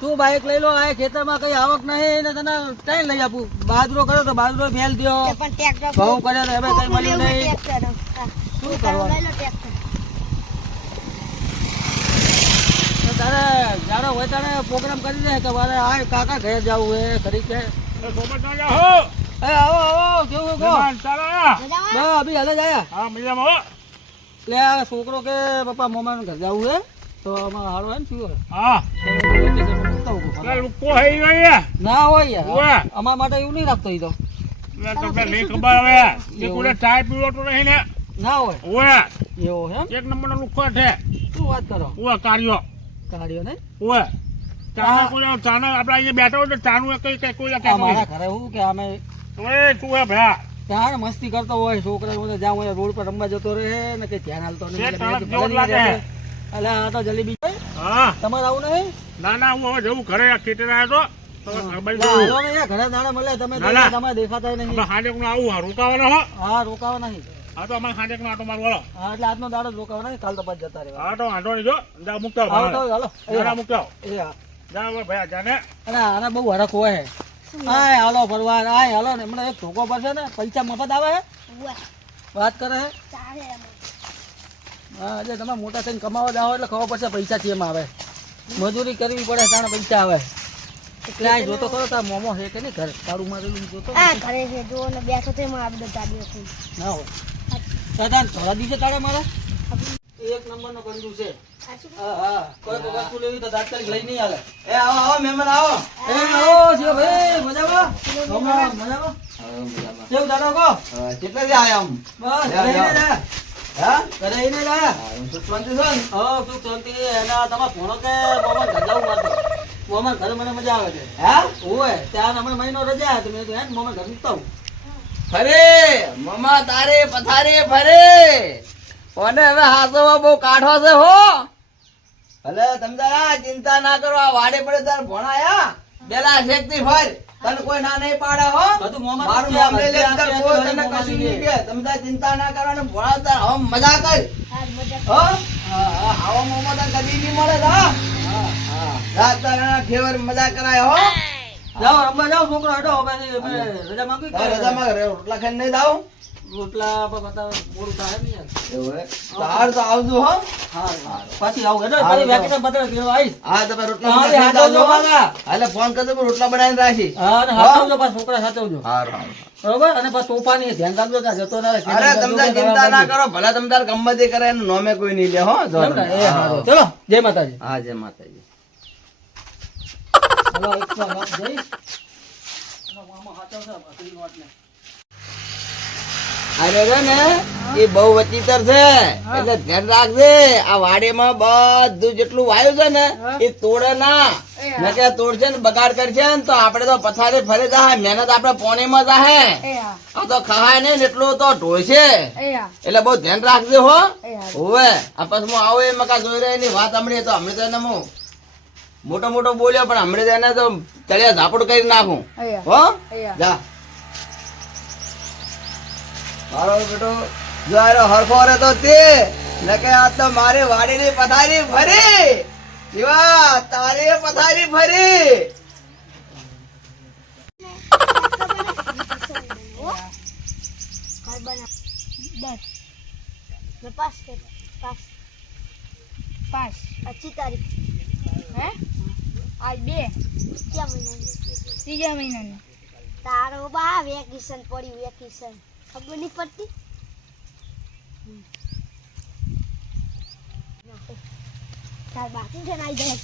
તું બાઈક લઈ લો આ ખેતરમાં કઈ આવક નહીં ને તને ટાઈમ લઈ આપું. બાજરો કર્યો તો બાજરો ફેલ તે ઘઉં કર્યો તો હવે કઈ મળ્યું નહીં. શું કરવાનું? લઈ લો ટ્રેક્ટર તો તારે જાડો હોય તારે પ્રોગ્રામ કરી દે કે મારે આ કાકા ઘરે જવું હે ખરી કે એ સોમત ના જા હો. એ આવો આવો કેવું કહો? અભી હાલે હા મજામાં એટલે આ છોકરો કે પપ્પા મોમાન ઘર જવું હે તો અમારે હારો હે ને શું હે? હા તો વેકેશનમાં મૂકતા આવું એટલે પપ્પાને. લુક્કો હઈ ગઈ ના હોય યાર. અમારા માટે એવું નહીં રાખતો ઈ તો. તમને નહીં ખબર હવે. એ કોને ચાય પીવો તો નહીં ને. ના હોય. ઓવે એવો હે એક નંબરનો લુક્કો છે. શું વાત કરો? ઓવે કાર્યો કાઢ્યો ને? ઓવે ચાને કોઈ ચાને આપણે અહીંયા બેઠા હોય તો ચાનું કઈ કઈ કોઈ મારા. ઘરે હું કે અમે તું હે ભયા ત્યાં મસ્તી કરતો હોય છોકરા બધા જ્યાં હોય રોડ પર રમવા જતો રહે ને કઈ ધ્યાન હાલતો નહીં એટલે આ તો જલેબી. હા. તમારે આવું નહીં? ના ના હું હવે જવું ઘરે આ ખેતર આવ્યો તો. ઘરે દાણા મળે તમે. દેખાતા નહીં. આવું હા, રોકાવાના હો. હા રોકાવા નહીં. હા તો અમારે હાંડેક આટો મારો હાલો. હા એટલે આજનો દાડો રોકાવા નહીં કાલ તો પાછા જતા રહેવા હા તો વાંધો નહીં જો. જા મૂકતા ભાઈ. હાલો. જા હા, એ હા. જા હવે જાને. અને આના બહુ હરખ હોય. હે આય હાલો ફરવા આય હાલો ને હમણાં એક ધોકો પડશે ને પૈસા મફત આવે હે? વાત કરે હે? ચાલે એમ. હા એટલે તમે મોટા થઈને કમાવા જાઓ એટલે ખબર પડશે પૈસા કેમ આવે. મજૂરી કરવી પડે તાણે પૈસા આવે. એટલે આ જોતો કરો તાર મોમો છે કે નહીં? ઘર તારું મારેલું જોતો આ ઘરે છે. જો ને બેઠો તો એમાં આ બધો ચાલ્યો ના હો. દાદા થોડા દિવસે તારે મારા? એક નંબર નો કંજુ છે હા હા. કોઈ કોઈ વસ્તુ લેવી તો તાત્કાલિક લઈ નહીં આવે. એ આવો આવો મહેમાન આવો. એ આવો છે ભાઈ મજામાં? મજામાં? મજામાં. કેવું દાદા કહો? કેટલા આયા આમ? બસ જા. હા? ઘરે આવીને જા. હા, શાંતિ છે ને? હા સુખ શાંતિ. એના તમારા ભણો કે મોમન ઘર જવું મારતો મોમન ઘરે મને મજા આવે છે. હા? ઓય ત્યાં હમણાં મહિનો રજા હતી મેં કીધું હે મોમન ઘર મૂકતા આવું. ફરે! મમા તારે પથારે ફરે! કોને હવે હાથોમાં બહુ કાઠો છે હો! ભલે તમે તારા ચિંતા ના કરો આ વાડે પડે તાર ભણાયા બેલા શેકથી ફર તને કોઈ ના નહીં પાડે હો. બધું મોંમાં મારું નામ લઈ લે અંદર કોઈ તને કશું નહીં કે તમે તાર ચિંતા ના કરો ને ભણા તાર હવે મજા કર. હો? હા હા આવા મોમાં તાર કદી નહીં મળે હા હા. હા. રાત તારા ફેવર મજા કરાય હો. જાઓ રમવા જાઓ છોકરો હટો રજા માંગવી તાર રજામાં રોટલા ખાઈને નહીં જાવ રોટલા બતાવો મોડું થાય ને યાર. એવું તાર તો આવજો હો. હા. પાછી આવું હેડો હા, પછી તો- વેકેશન પતરે હા તમે રોટલા હા, બનાવીને હાથો જો આવજો, હો. કાકા. હાલે ફોન કરજો હું રોટલા બનાવીને રાખી હા અને હાચવજો પાછા છોકરા હારું બરોબર? અને પાછું તોફાની ધ્યાન રાખજો ત્યાં જતો ના રહે. અરે તમે ચિંતા ના કરો ભલે તમે તાર ગમે તે કરે એનું નોમે કોઈ નહીં લે હો. ચલો જય માતાજી. હા જય માતાજી. હલો એક જઈશ. મામા હાચવશે ભત્રીની વાતને. અરે રે ને એ બહુ વચિતર છે. એટલે ધ્યાન રાખજે આ વાડીમાં બધું જેટલું વાયુ છે ને એ તોડે ના. ને કે તોડશે ને બગાડ કરશે ને તો આપણે તો પથારી ફરે જાય મહેનત આપણે પોણીમાં જાહે. એ આ તો ખવાય ને એટલું તો ઢોળશે. એટલે બહુ ધ્યાન રાખજે હો. હોવે આ પછી હું આવું એ મકા જોઈ રહ્યો એની વાત હમણાં તો હમણાં તો એને હું મોટો મોટો બોલ્યો પણ હમણાં તો એને તો તળિયા ઝાપડ કરી નાખું. હો. જા. મારો બેટો, જો હરખો રહેતો તે નકે આ તો મારે વાડીની પથારી ફરી જીવા તારી પથારી ફરી પાસ પાસ પાસ અચ્છી તારીખ. હે? આજ બે. ક્યાં મહિનાની. ત્રીજા મહિનાની. તારો બા વેકેશન પડ્યું, વેકેશન. ખબર નહીં પડતી? બાકી છે ને જાય.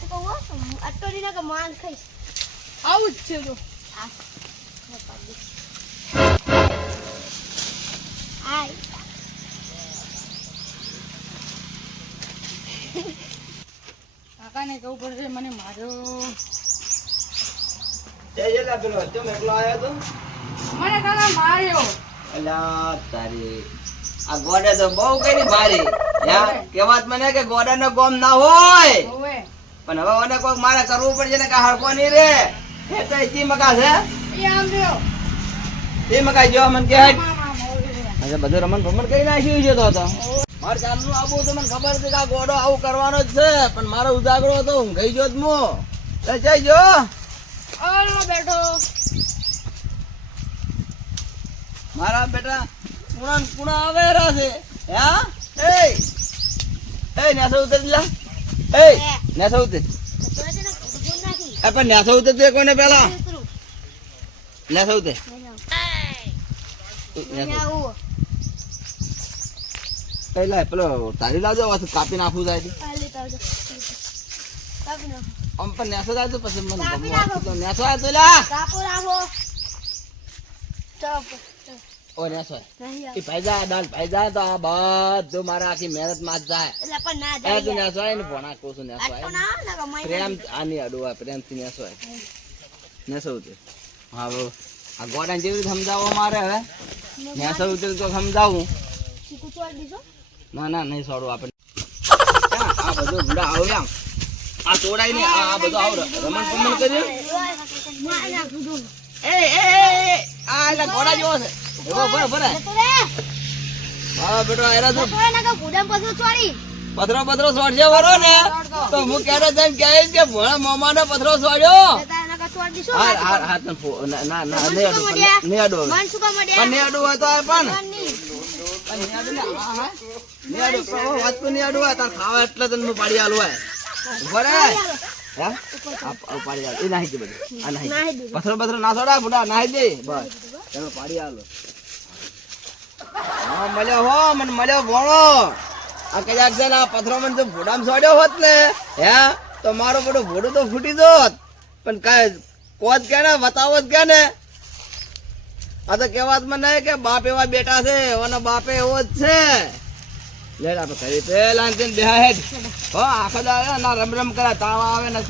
તો કહું અટોડી ના કે માન ખાઈશ? આવું જ છે આય કાકાને કહું પડશે મને મારો. મને કાકા માર્યો. તારી આ ગોડે તો બહુ કરી મારી. યા, કહેવત મને કે ગોડાનો ગોમ ના હોય. પણ હવે મને કોક મારે કરવું પડશે ને કે હરકો નહીં રે બધું રમણ ભમણ કરી નાખ્યું છે તો મારે ચાલનું આવું તો મને ખબર છે કે આ ગોડો આવું કરવાનો જ છે પણ મારો ઉજાગરો હતો હું ગઈ જો જઈ જો બેઠો મારા બેટા કુણા કુણા આવે રહ્યા છે. હા? એ એ નેસો ઉતરી લા. એ, નેસો ઉતર એ પણ નેસો ઉતર તે કોને પેલા? નેસો ઉતર. લાય પેલો તારી લાવજો વાસુ કાપી નાખું જાય આમ પણ નેસો જાય પછી મને. તો નેસો આવે તો લા. કાપો રાખો. ચાપ ઓ નેસો નહીં એ જાય દાલ ભાઈ તો આ બધું મારા આખી મહેનતમાં જ જાય એટલે પણ ના જાય તું ને ભણા કહું છું નેસો આ તો આય ના ના કમાઈ પ્રેમ આની અડવા પ્રેમથી નેસો આય નેસો ઉતર હા આ ગોડાને જેવી રીતે સમજાવો મારે હવે નેસો ઉતર તો સમજાવું ના ના નહીં સોડું આપણે આ બધું આવ્યા આ તોડાઈ ને આ બધું આવ રમણ પમણ કર્યું એ એ આ એટલે ઘોડા જેવો છે. એવો ભરે ભરે. હા બેટો એરા તો પથરો પથરો સોડશે વરો ને. તો હું ક્યારે તેમ કહીશ કે ભોળા પથરો સોડ્યો લેતા ના હોય. તાર ખાવા એટલે તને પાડી આલું હોય. હા? મારો બધો ભોડું તો ફૂટી જોત પણ કાંઈ કોત કે ને બતાવો જ કે ને આ તો કહેવાત મને કે બાપ એવા બેટા છે અને બાપે એવો જ છે લેડા આપણે કરી પેલા બેહા હેડ હો, આખો દાડે ના રમ રમ કરે તાવ આવે ને